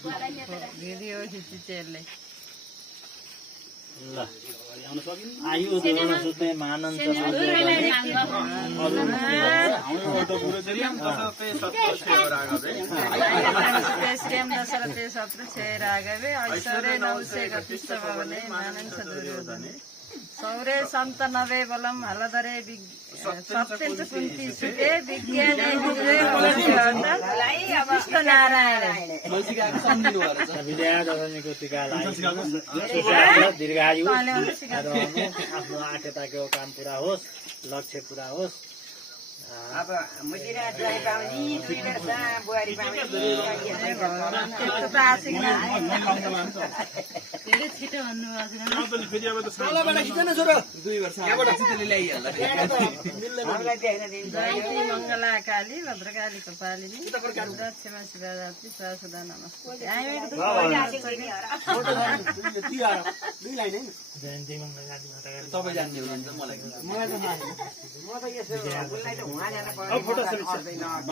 video खिच्छु त्यसले ल आयु दोहोरो सुत्ने मानन सरते शत्रु छे राघवे ऐश्वर्य नौसे गतिष्ठ भवने मानन छ दुर्योधने सौरे सन्त नवे बलम हलधरे सत्यञ्च कुन्ती सुते विज्ञाने अवस्थ नारायण विजया दशमीको टिका दीर्घायु आफ्नो आठेताको काम पुरा होस् लक्ष्य पुरा होस् अब मुजिरा ज्वाइँ पाउने 2 वर्ष बुहारी पाउने धेरै छिटो भन्नु जयन्ती मङ्गला काली भद्रकाली कपालिनी दक्षिणा शिवरात्रि सदा नमस्ते जयन्ती मङ्गलकाली तपाईँ जान्ने हुनुहुन्छ मलाई म त यसो